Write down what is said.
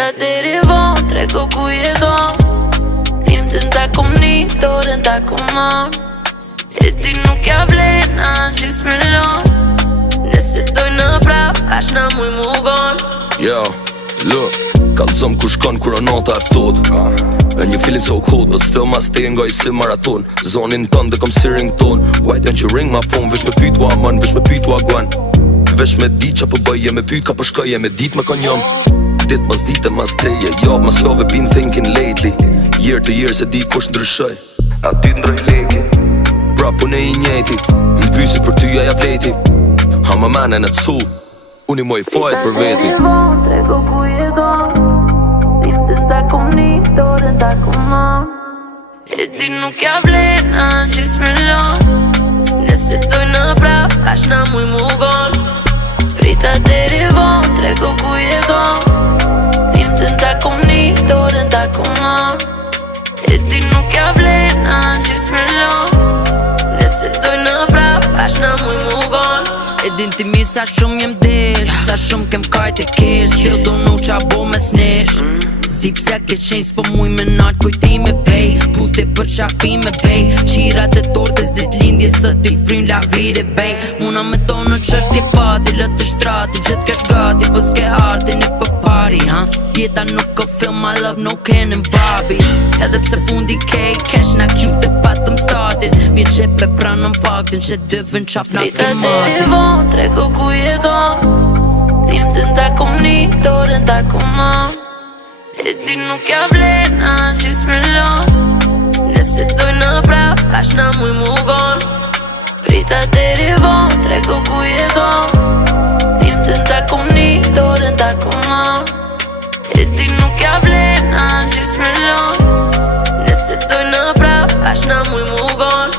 Prita deri vonë, trego ku je gon. Tim të ntakom një, dore ntakom mon. E ti nuk ja vlena, gjys me lon. Nëse dojna prap, ashna muj mu gon. Yo, look, kalzom ku shkon kur o nota e ftot. And you feeling so cold, but still ma staying nga I si maraton. Zonin tën dhe kom si rington. Why don't you ring my phone, vish me pyt wa man, vish me pyt wa gwen. Vesh me dit qa për bëje, me pyt ka për shkëje, me dit me kon jom. Dit mas dit e mas teje, job mas jove been thinking lately. Year to year se di kush ndryshoj, a ty ndroj leki. Pra pune I njeti, m'pysi për ty ja vleti. I'm a man and a tool, unë I moj fajt për veti. Prita deri vonë, trego ku je gon. Tim të ntakom një, dore ntakom mon. E ti nuk ja vlena, gjys me lon. Nëse dojna prap, ashna muj mu gon. Prita deri vonë, trego ku je gon. Tim të ntakom një, dore ntakom mon. E ti nuk ja vlena, gjys me lon. Nëse dojna prap, ashna muj mu gon. E din ti mi sa shumë jem desh, sa shumë kem kajt e kesh. Still don't know qa bo mes nesh. Zdi pse ke qenj s'po muj me nalt kujtime bej. Pute për qafi me bej. Qirat e tortes dit lindje së ti frim la vire bej. Muna me tonë në qështje fati, lët të shtrati, gjithë kesh gati, po s'ke artin e për pari, ha? Jeta nuk o film, I love no Ken and Bobby. Edhe pse fundi kej, cash na cute e patëm startin. Mi qepe pranëm faktin, që dëvën qaf na Prita ke deri matin. vonë, trego ku je gon. Tim të ntakom një, dore ntakom mon. E ti nuk ja vlena, gjys me lon. Nëse dojna prap, ashna muj mu gon. Prita deri vonë, trego ku je gon. Tim të ntakom një, dore ntakom mon. E ti nuk ja vlena, gjys me lon. Nëse dojna prap, ashna muj mu gon.